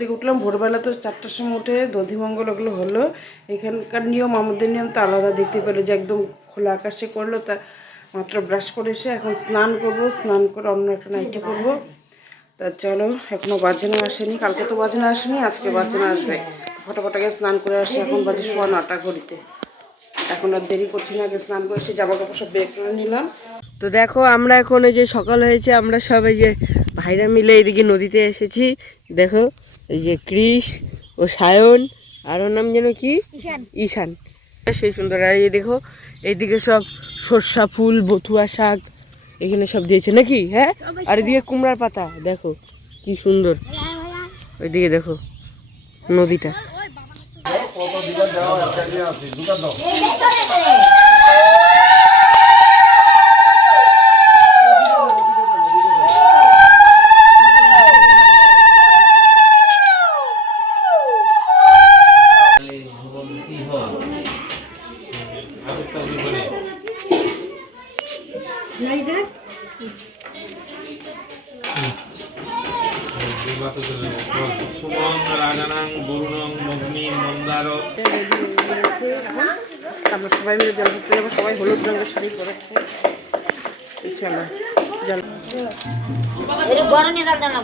থেকে উঠলাম, ভোরবেলা তো চারটার সময় উঠে দধিমঙ্গল ওগুলো হলো। এখানকার নিয়ম, আমাদের নিয়ম তো আলাদা, দেখতে পেল যে একদম খোলা আকাশে করল, তা মাত্র ব্রাশ করে এসে এখন স্নান করব, স্নান করে অন্য একটা নাইটি করব। তা চলো এখনও বাজনা আসেনি, কালকে তো বাজনা আসেনি, আজকে বাজনা আসবে। ফটোফট আগে স্নান করে আসি, এখন বাজে সোয়া নটা ঘড়িতে। এখন আর দেরি করছি না, আগে স্নান করে এসে জামা কাপড় সব বের করে নিলাম। তো দেখো, আমরা এখন এই যে সকাল হয়েছে, আমরা সবাই যে ভাইরা মিলে এইদিকে নদীতে এসেছি। দেখো এই যে কৃষ ও সায়ন আর ওর নাম যেন কি? ঈশান। সেই সুন্দর আর এই দেখো এইদিকে সব সর্ষা ফুল বথুয়া শাক এখানে সব দিয়েছে নাকি? হ্যাঁ? আর এদিকে কুমড়ার পাতা দেখো কি সুন্দর। ওইদিকে দেখো নদীটা। মগ্নি মন্দার। আমরা সবাই মিলে জল ভরতে যাব সবাই হলুদ রঙের শাড়ি পরেছে চলো জল। গরমে দাদা না।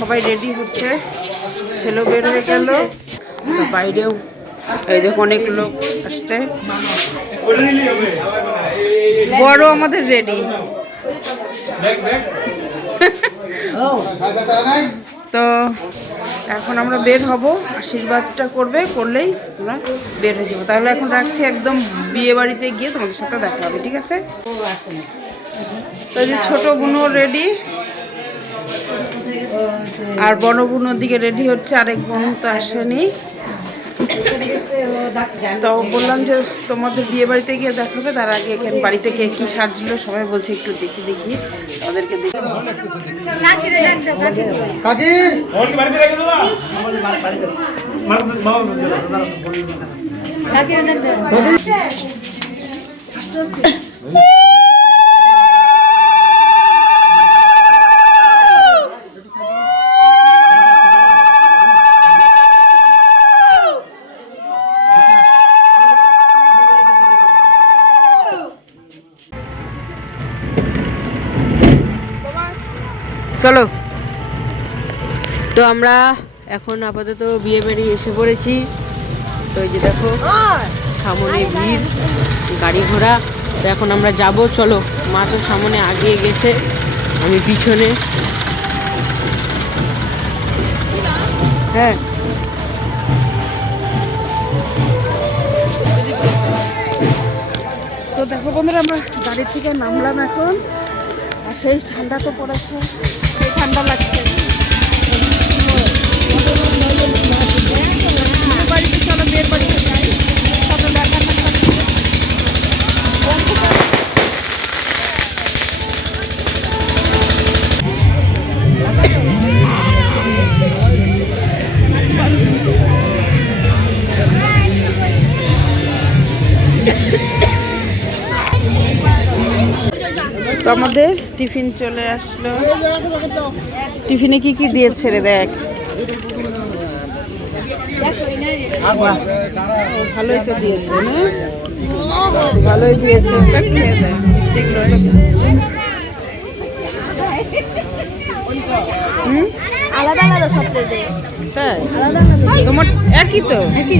সবাই রেডি হচ্ছে। ছেলেও বের হয়ে গেল। তো বাইরেও এই দেখো অনেক লোক আসছে। বড় আমাদের রেডি তো এখন আমরা বের হব। আশীর্বাদটা করবে, করলেই আমরা বের হয়ে যাব। তাহলে এখন রাখছি একদম বিয়ে বাড়িতে গিয়ে তোমাদের সাথে দেখা হবে, ঠিক আছে? তো যে ছোট বুনো রেডি আর বড় বুনোর দিকে রেডি হচ্ছে আরেক বোন তো আসেনি। তো বললাম যে তোমাদের বিয়ে বাড়িতে গিয়ে দেখাবে তার আগে এখানে বাড়িতে কে কি সাজলো সবাই বলছে একটু দেখি দেখি তাদেরকে দেখি। তো আমরা এখন আপাতত বিয়ে বাড়ি এসে পড়েছি। তো এই যে দেখো, সামনে ভিড়, গাড়ি ঘোড়া। তো এখন আমরা যাব, চলো। মা তো সামনে আগিয়ে গেছে, আমি পিছনে। হ্যাঁ। তো দেখো বন্ধুরা, আমরা গাড়ি থেকে নামলাম এখন। আর সেই ঠান্ডা তো পড়েছে ঠান্ডা লাগছে। তো আমাদের টিফিন চলে আসলো। টিফিনে কি কি দিয়েছে রে দেখ ভালোই তো দিয়েছে না? ভালোই দিয়েছে। মিষ্টিগুলো আলাদা আলাদা সব তাই? আলাদা আলাদা। তোমার একই তো? একই।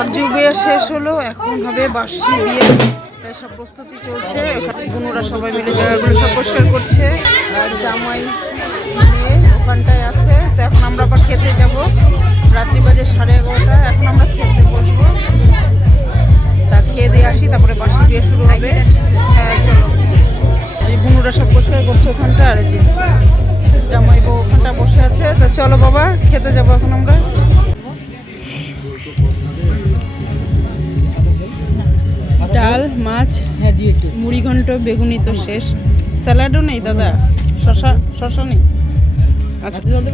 তো সবজি বিয়ে শেষ হলো, এখন হবে বাসি বিয়ে। সব প্রস্তুতি চলছে, ওখানে বোনরা সবাই মিলে জায়গাগুলো সব পরিষ্কার করছে। আর জামাই ওখানটায় আছে। তো এখন আমরা আবার খেতে যাব। রাত্রি বাজে সাড়ে এগারোটা, এখন আমরা খেতে বসবো। তা খেয়ে দিয়ে আসি, তারপরে বাসি বিয়ে শুরু হবে। হ্যাঁ চলো। এই বোনরা সব পরিষ্কার করছে ওখানটা, আর যে জামাই বউ ওখানটা বসে আছে। তা চলো বাবা, খেতে যাব এখন আমরা। মাছ হ্যাঁ মুড়ি ঘন্ট বেগুনি তো শেষ। স্যালাডও নেই দাদা? শশা শশা নেই? আচ্ছা জল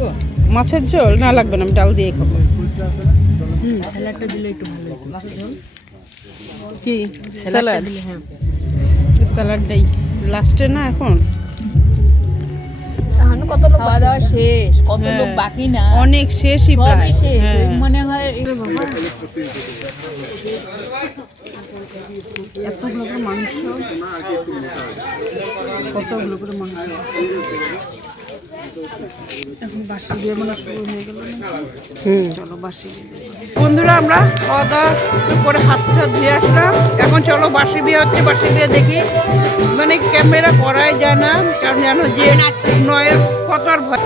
মাছের ঝোল? না লাগবে না আমি ডাল দিয়ে খাব। হুম স্যালাডটা দিলে একটু ভালো কি? স্যালাড? দিলে হ্যাঁ। স্যালাডটাই। লাস্টে না এখন? এখন কত লোক খাওয়া দাওয়া শেষ কত হ্যাঁ। লোক বাকি না? অনেক শেষই প্রায়। শেষ হ্যাঁ। মনে হয় এতগুলো করে মাংস। কতগুলো করে মাংস? বাসি দিয়ে মানে শুরু হয়ে গেল চলো বাসি বন্ধুরা আমরা খাওয়া দাওয়া করে হাতটা ধুয়ে আসলাম। এখন চলো বাসি বিয়ে হচ্ছে বাসি বিয়ে দেখি। মানে ক্যামেরা করাই যায় না কারণ জানো যে নয়েস কতর ভয়।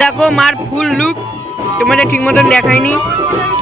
দেখো মার ফুল লুক তোমাদের ঠিক মতন দেখায়নি।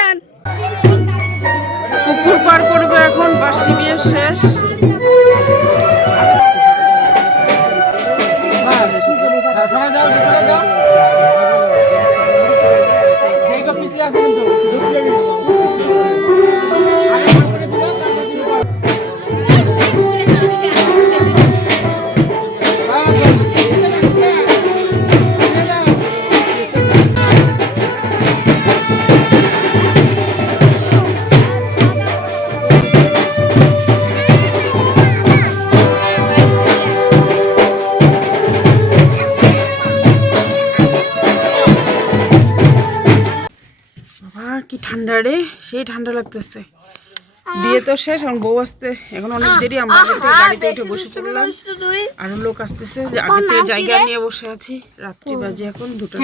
কেন পুকুর পার করবে এখন বাসি বিয়ে শেষ। ঠান্ডা রে সেই ঠান্ডা লাগতেছে। বিয়ে তো শেষ এখন বউ আসতে এখন অনেক দেরি আমরা গাড়িতে উঠে বসে পড়লাম। আর আরও লোক আসতেছে আগে থেকে জায়গা নিয়ে বসে আছি রাত্রি বাজে এখন দুটো